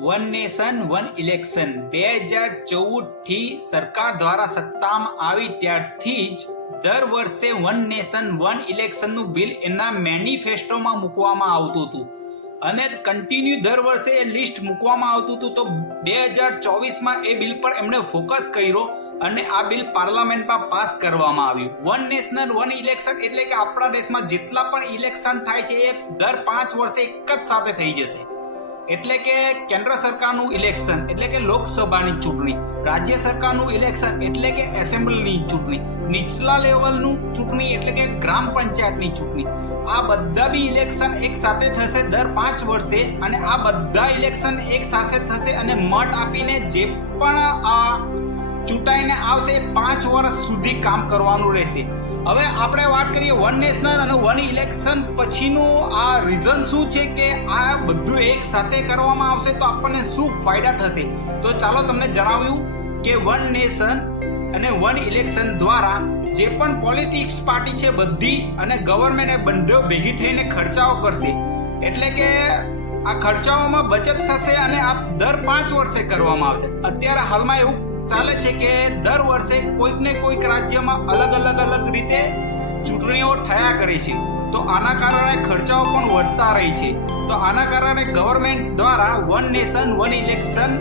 One nation one election 2014 થી સરકાર દ્વારા સત્તામાં આવી ત્યારથી જ દર વર્ષે વન નેશન વન ઇલેક્શનનું બિલ એના મેનિફેસ્ટોમાં મૂકવામાં આવતું હતું અને કન્ટિન્યુ દર વર્ષે એ લિસ્ટ મૂકવામાં આવતું હતું. તો 2024માં એ બિલ પર એમણે ફોકસ કર્યો અને આ બિલ પાર્લામેન્ટમાં પાસ કરવામાં આવ્યું. વન નેશનલ વન ઇલેક્શન એટલે કે આપણા દેશમાં જેટલા પણ ઇલેક્શન થાય છે એ દર 5 વર્ષે એક જ સાથે થઈ જશે. એટલે કે કેન્દ્ર સરકારનું ઇલેક્શન એટલે કે લોકસભાની ચૂંટણી, રાજ્ય સરકારનું ઇલેક્શન એટલે કે એસેમ્બલીની ચૂંટણી, નીચલા લેવલનું ચૂંટણી એટલે કે ગ્રામ પંચાયતની ચૂંટણી. આ બધા બી ઇલેક્શન એક સાથે થશે દર 5 વર્ષે અને આ બધા ઇલેક્શન એક થશે અને મત આપીને જે પણ ચૂંટાઈને આવશે એ 5 વર્ષ સુધી કામ કરવાનું રહેશે. હવે આપણે વાત કરીએ વન નેશનલ અને વન ઇલેક્શન પછીનું આ રીઝન શું છે કે આ બધું એક સાથે કરવામાં આવશે તો આપણને શું ફાયદા થશે. તો ચાલો તમને જણાવ્યું કે વન નેશન અને વન ઇલેક્શન દ્વારા જે પણ પોલિટિક્સ પાર્ટી છે બધી અને ગવર્મેન્ટ એ બંને ભેગી થઈને ખર્ચાઓ કરશે. એટલે કે આ ખર્ચાઓમાં બચત થશે અને આ દર 5 વર્ષે કરવામાં આવશે. અત્યારે હાલમાં એવું ચાલે છે કે દર વર્ષે કોઈક ને કોઈક રાજ્યમાં અલગ રીતે ચૂંટણીઓ થયા કરે છે. તો આના કારણે ખર્ચાઓ પણ વધતા રહી છે. તો આના કારણે ગવર્મેન્ટ દ્વારા one nation one election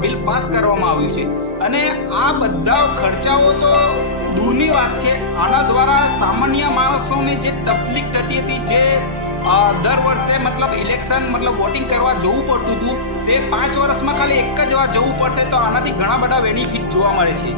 bill pass કરવામાં આવ્યું છે અને આ બધા ખર્ચાઓ તો દૂરની વાત છે. આના દ્વારા સામાન્ય માણસોને જે તકલીફ થતી હતી, જે દર વર્ષે ઇલેક્શન વોટિંગ કરવા જવું પડતું હતું, તે 5 વર્ષમાં ખાલી એક જ વાર જવું પડશે. તો આનાથી ઘણા બધા બેનિફિટ જોવા મળે છે.